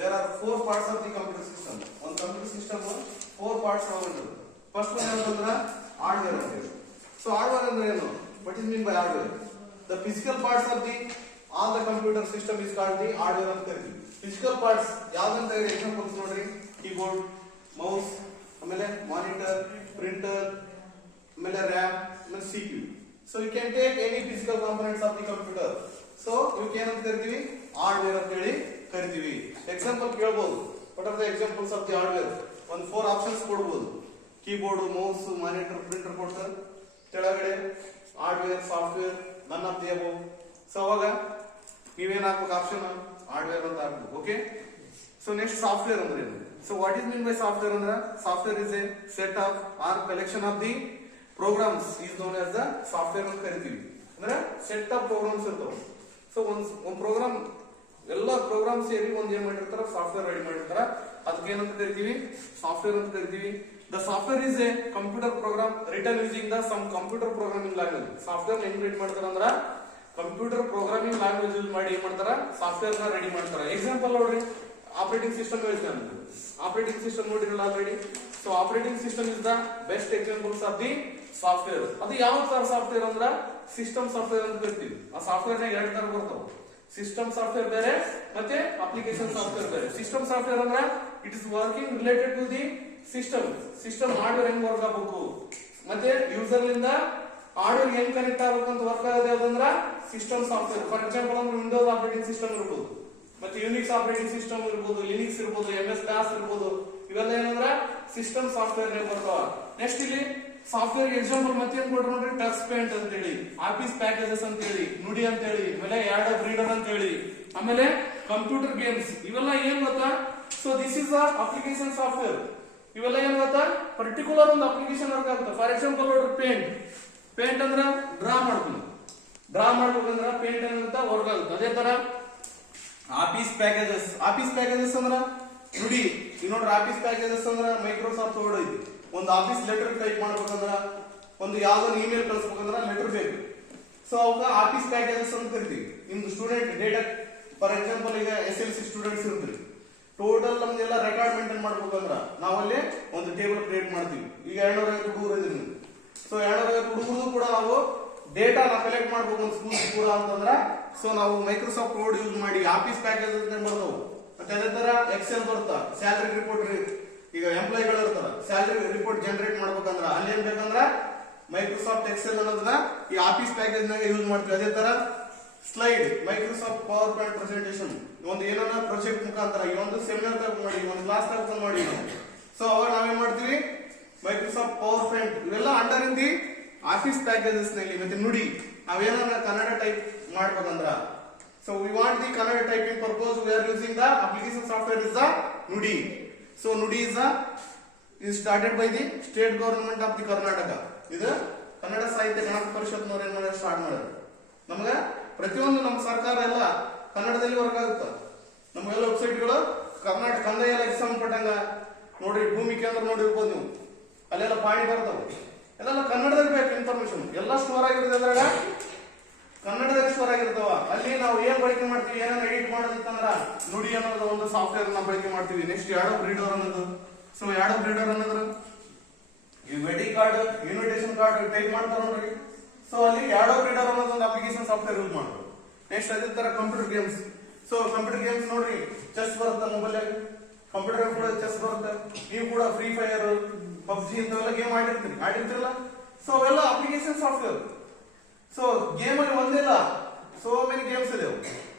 there are four parts of the computer system. One computer system, four parts are. First one is hardware. So hardware is what is mean by hardware? The physical parts of the all the computer system is called the hardware. Physical parts, ಯಾವ್ದಂತ examples ನೋಡ್ರಿ, keyboard, mouse, ಆಮೇಲೆ monitor, printer, ಆಮೇಲೆ RAM, ಆಮೇಲೆ CPU. So you can take any physical components of the computer. So you can ಅಂತ ಕರಿತೀವಿ hardware ಅಂತ ಹೇಳಿ ಕರಿತೀವಿ. Example ಕೇಳಬಹುದು. What are the examples of the hardware? ಒಂದು 4 options ಕೊಡಬಹುದು. Keyboard, mouse, monitor, printer ಕೊಡ್ತಾರೆ. ಕೆಳಗಡೆ hardware, software, none of the above. So ಅವಾಗ ನೀವೇನ್ ಹಾಕ್ಬೇಕು ಆಪ್ಷನ್ ಹಾರ್ಡ್ವೇರ್ ಅಂತ ಹಾಕ್ಬೇಕು. ಓಕೆ. ಸೊ ನೆಕ್ಸ್ಟ್ ಸಾಫ್ಟ್ವೇರ್ ಅಂದ್ರೆ ಏನು? So what is mean by software ಅಂದ್ರೆ software is a set of or collection of the programs is known as the software ಅಂತ ಕರಿತೀವಿ. ಅಂದ್ರೆ ಸೆಟ್ ಆಫ್ ಪ್ರೋಗ್ರಾಮ್ಸ್ ಇರ್ತಾವ. ಸೊ ಒಂದ್ ಪ್ರೋಗ್ರಾಮ್ ಎಲ್ಲ ಪ್ರೋಗ್ರಾಮ್ ಸೇರಿ ಒಂದ್ ಏನ್ ಮಾಡಿರ್ತಾರ ಸಾಫ್ಟ್ವೇರ್ ರೆಡಿ ಮಾಡಿರ್ತಾರ. ಅದಕ್ಕೆ ಏನಂತ ಕರಿತೀವಿ? ಸಾಫ್ಟ್ವೇರ್ ಅಂತ ಕರಿತೀವಿ. The software is a computer program written using the some computer programming language. Software ಹೆಂಗ್ ರೆಡಿ ಮಾಡ್ತಾರ ಅಂದ್ರ ಕಂಪ್ಯೂಟರ್ ಪ್ರೋಗ್ರಾಮಿಂಗ್ ಲ್ಯಾಂಗ್ವೇಜ್ ಯೂಸ್ ಮಾಡಿ ಏನ್ ಮಾಡ್ತಾರ ಸಾಫ್ಟ್ವೇರ್ ನ ರೆಡಿ ಮಾಡ್ತಾರ. ಎಕ್ಸಾಂಪಲ್ ನೋಡ್ರಿ, ಆಪರೇಟಿಂಗ್ ಸಿಸ್ಟಮ್ ಹೇಳ್ತೇನೆ. ಆಪರೇಟಿಂಗ್ ಸಿಸ್ಟಮ್ ನೋಡಿರಲ್ಲ already. So operating system is the best examples of the software. ಅದು ಯಾವ ತರ ಸಾಫ್ಟ್ವೇರ್ ಅಂದ್ರ ಸಿಸ್ಟಮ್ ಸಾಫ್ಟ್ವೇರ್ ಅಂತ ಕರಿತೀವಿ. ಆ ಸಾಫ್ಟ್ವೇರ್ ನಾಗ ಎರಡು ತರ ಬರ್ತಾವ. ಸಿಸ್ಟಮ್ ಸಾಫ್ಟ್ವೇರ್ ಬೇರೆ ಮತ್ತೆ ಅಪ್ಲಿಕೇಶನ್ ಸಾಫ್ಟ್ವೇರ್ ಬೇರೆ. ಸಿಸ್ಟಮ್ ಸಾಫ್ಟ್ವೇರ್ ಅಂದ್ರ it is working related to the system hardware ಹೆಂಗ್ ವರ್ಕ್ ಆಗಬೇಕು ಮತ್ತೆ ಯೂಸರ್ ಲಿಂದ ಹಾರ್ಡ್ವೇರ್ ಹೆಂಗ್ ಕನೆಕ್ಟ್ ಆಗಬೇಕು ಅಂತ ವರ್ಕ್ ಆಗೋದು ಯಾವ್ದಂದ್ರ ಸಿಸ್ಟಮ್ ಸಾಫ್ಟ್ವೇರ್. ಫಾರ್ ಎಕ್ಸಾಂಪಲ್ ಅಂದ್ರೆ ವಿಂಡೋಸ್ ಆಪರೇಟಿಂಗ್ ಸಿಸ್ಟಮ್ ಇರ್ಬೋದು, ಮತ್ತೆ ಯುನಿಕ್ಸ್ ಆಪರೇಟಿಂಗ್ ಸಿಸ್ಟಮ್ ಇರ್ಬೋದು, ಲಿನಿಕ್ಸ್ ಇರ್ಬೋದು, MS DOS ಇರ್ಬೋದು. ಇವೆಲ್ಲ ಏನಂದ್ರ ಸಿಸ್ಟಮ್ ಸಾಫ್ಟ್ವೇರ್ ಬರ್ತಾವ. ನೆಕ್ಸ್ಟ್ ಇಲ್ಲಿ ಸಾಫ್ಟ್ವೇರ್ ಎಕ್ಸಾಂಪಲ್ ಮತ್ತೆ ಏನ್ ಕೊಡ್ರಿ ನೋಡ್ರಿ, ಟಚ್ ಪೇಂಟ್ ಅಂತ ಹೇಳಿ, ಆಫೀಸ್ ಪ್ಯಾಕೇಜಸ್ ಅಂತ ಹೇಳಿ, ನುಡಿ ಅಂತ ಹೇಳಿ, ಆಮೇಲೆ ಆಡೋಬ್ ರೀಡರ್ ಅಂತ ಹೇಳಿ, ಆಮೇಲೆ ಕಂಪ್ಯೂಟರ್ ಗೇಮ್ಸ್. ಇವೆಲ್ಲ ಏನ್ ಗೊತ್ತಾ? So this is a application software. ಇವೆಲ್ಲ ಏನ್ ಗೊತ್ತಾ? ಪರ್ಟಿಕ್ಯುಲರ್ ಒಂದು ಅಪ್ಲಿಕೇಶನ್ ವರ್ಕ್ ಆಗುತ್ತೆ. ಫಾರ್ ಎಕ್ಸಾಂಪಲ್ ನೋಡ್ರಿ, ಪೇಂಟ್ ಅಂದ್ರ ಡ್ರಾ ಮಾಡ್ಬೇಕಂದ್ರ ಪೇಂಟ್ ಅಂತ ವರ್ಕ್ ಆಗುತ್ತೆ. ಅದೇ ತರ ಆಫೀಸ್ ಪ್ಯಾಕೇಜಸ್ ಅಂದ್ರ ನುಡಿ. ಈಗ ನೋಡ್ರಿ, ಆಫೀಸ್ ಪ್ಯಾಕೇಜಸ್ ಅಂದ್ರ ಮೈಕ್ರೋಸಾಫ್ಟ್ ವರ್ಡ್ ಐತಿ. ಒಂದು ಆಫೀಸ್ ಲೆಟರ್ ಟೈಪ್ ಮಾಡ್ಬೇಕಂದ್ರ, ಒಂದು ಯಾವ್ದೋ ಇಮೇಲ್ ಕಳಿಸ್ಬೇಕಂದ್ರ ಲೆಟರ್ ಬೇಕು. ಸೊ ಅವಾಗ ಆಫೀಸ್ ಪ್ಯಾಕೇಜಸ್ ಅಂತ ಕರಿತೀವಿ. ನಿಮ್ದು ಸ್ಟೂಡೆಂಟ್ ಡೇಟಾ, ಫಾರ್ ಎಕ್ಸಾಂಪಲ್ ಈಗ SLC ಸ್ಟೂಡೆಂಟ್ಸ್ ಇರ್ತೀವಿ, ಟೋಟಲ್ ನಮ್ದೆಲ್ಲ ರೆಕಾರ್ಡ್ ಮೇಂಟೈನ್ ಮಾಡ್ಬೇಕಂದ್ರ ನಾವಲ್ಲಿ ಒಂದು ಟೇಬಲ್ ಕ್ರಿಯೇಟ್ ಮಾಡ್ತೀವಿ. ಈಗ 250 ಹುಡುಗರು ಇದ್ರಿ. ಸೊ 250 ಹುಡುಗರು ಕೂಡ ನಾವು ಡೇಟಾ ಕಲೆಕ್ಟ್ ಮಾಡ್ಬೇಕು ಒಂದು ಸ್ಕೂಲ್ ಕೂಡ ಅಂತಂದ್ರ ಸೊ ನಾವು ಮೈಕ್ರೋಸಾಫ್ಟ್ ವರ್ಡ್ ಯೂಸ್ ಮಾಡಿ ಆಫೀಸ್ ಪ್ಯಾಕೇಜ್ ಅಂತ ಬರ್ತಾವ. ಮತ್ತೆ ಅದೇ ತರ ಎಕ್ಸೆಲ್ ಬರುತ್ತಾ, ಸ್ಯಾಲರಿ ರಿಪೋರ್ಟ್. ಈಗ ಎಂಪ್ಲಾಯಿಗಳು ಇರ್ತಾರ, ಸ್ಯಾಲರಿ ರಿಪೋರ್ಟ್ ಜನರೇಟ್ ಮಾಡ್ಬೇಕಂದ್ರ ಅಲ್ಲಿ ಏನ್ ಬೇಕಂದ್ರ ಮೈಕ್ರೋಸಾಫ್ಟ್ ಎಕ್ಸೆಲ್ ಅನ್ನೋದನ್ನ ಈ ಆಫೀಸ್ ಪ್ಯಾಕೇಜ್ ನಾಗ ಯೂಸ್ ಮಾಡ್ತೀವಿ. ಅದೇ ತರ slide, Microsoft power point presentation, ಒಂದು ಏನನ್ನ ಪ್ರಾಜೆಕ್ಟ್ ಮುಖಾಂತರ ಈ ಒಂದು ಸೆಮಿನಾರ್ ದಾಗ ಮಾಡಿ, ಒಂದು ಕ್ಲಾಸ್ ದಾಗ ಮಾಡಿ. ಸೊ ಅವಾಗ ನಾವೇನ್ ಮಾಡ್ತೀವಿ, ಮೈಕ್ರೋಸಾಫ್ಟ್ ಪವರ್ ಪಾಯಿಂಟ್ ಇವೆಲ್ಲ under in the office packages ನಲ್ಲಿ. ಮತ್ತೆ ನುಡಿ, ನಾವೇನ ಕನ್ನಡ ಟೈಪ್ ಮಾಡ್ಬೇಕಂದ್ರ so we want the Kannada typing purpose, we are using the application software is the ನುಡಿ. ಸೊ ನುಡಿ is started by the state government of the Karnataka. ಇದು ಕನ್ನಡ ಸಾಹಿತ್ಯ ಗಣಕ ಪರಿಷತ್ನವರು ಏನ್ ಮಾಡಿ ಸ್ಟಾರ್ಟ್ ಮಾಡಿದ್ರು. ನಮಗ ಪ್ರತಿಯೊಂದು ನಮ್ಮ ಸರ್ಕಾರ ಎಲ್ಲ ಕನ್ನಡದಲ್ಲಿ ವರ್ಕ್ ಆಗುತ್ತ. ನಮ್ಗೆಲ್ಲ ವೆಬ್ಸೈಟ್ಗಳು ಕರ್ನಾಟಕ ಕಂದಾಯ ಎಲ್ಲ ಸಂಬಂಧಪಟ್ಟಂಗ ನೋಡ್ರಿ, ಭೂಮಿ ಕೇಂದ್ರ ನೋಡಿರ್ಬೋದು ನೀವು, ಅಲ್ಲೆಲ್ಲ ಪಾಣಿ ಬರ್ತಾವ. ಎಲ್ಲ ಕನ್ನಡದಲ್ಲಿ ಬೇಕು ಇನ್ಫಾರ್ಮೇಶನ್. ಎಲ್ಲ ಸ್ಟೋರ್ ಆಗಿರುತ್ತೆ ಅದ್ರಾಗ ಕನ್ನಡದಲ್ಲಿ ಸ್ಟೋರ್ ಆಗಿರ್ತಾವ. ಅಲ್ಲಿ ನಾವು ಏನ್ ಬಳಕೆ ಮಾಡ್ತೀವಿ, ಏನಾದ್ರು ಎಡಿಟ್ ಮಾಡೋದಿತ್ತಂದ್ರ ನುಡಿ ಅನ್ನೋದು ಒಂದು ಸಾಫ್ಟ್ವೇರ್ ನಾವು ಬಳಕೆ ಮಾಡ್ತೀವಿ. ನೆಕ್ಸ್ಟ್ ಆಡೋಬ್ ರೀಡರ್ ಅನ್ನೋದು. ಸೊ ಆಡೋಬ್ ರೀಡರ್ ಅನ್ನೋದ್ರ ಈ wedding card, invitation card type ಮಾಡ್ತಾರ ನೋಡ್ರಿ. ಸೊ ಅಲ್ಲಿ ಆಡೋಬ್ ರೀಡರ್ ಅನ್ನೋದು ಒಂದು ಅಪ್ಲಿಕೇಶನ್ ಸಾಫ್ಟ್ವೇರ್ ಯೂಸ್ ಮಾಡ್ಬೋದು. ನೆಕ್ಸ್ಟ್ ಅದೇ ತರ computer games. So computer games ನೋಡ್ರಿ, ಚೆಸ್ ಬರುತ್ತೆ ಮೊಬೈಲ್, ಕಂಪ್ಯೂಟರ್ ಕೂಡ ಚೆಸ್ ಬರುತ್ತೆ. ನೀವು ಕೂಡ ಫ್ರೀ ಫೈರ್, PUBG ಇಂಥವೆಲ್ಲ ಗೇಮ್ ಆಡಿರ್ತಿರಲ್ಲ. ಸೊ ಅವೆಲ್ಲ ಅಪ್ಲಿಕೇಶನ್ ಸಾಫ್ಟ್ವೇರ್. ಸೊ ಗೇಮ್ ಅಲ್ಲಿ ಒಂದಿಲ್ಲ, ಸೋ ಮೆನಿ ಗೇಮ್ಸ್ ಇದೆ.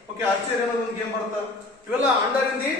ಓಕೆ, ಆಶ್ಚರ್ಯ ಅನ್ನೋದು ಒಂದು ಗೇಮ್ ಬರುತ್ತೆ. ಇವೆಲ್ಲ ಅಂಡರ್ ಇನ್ ದಿ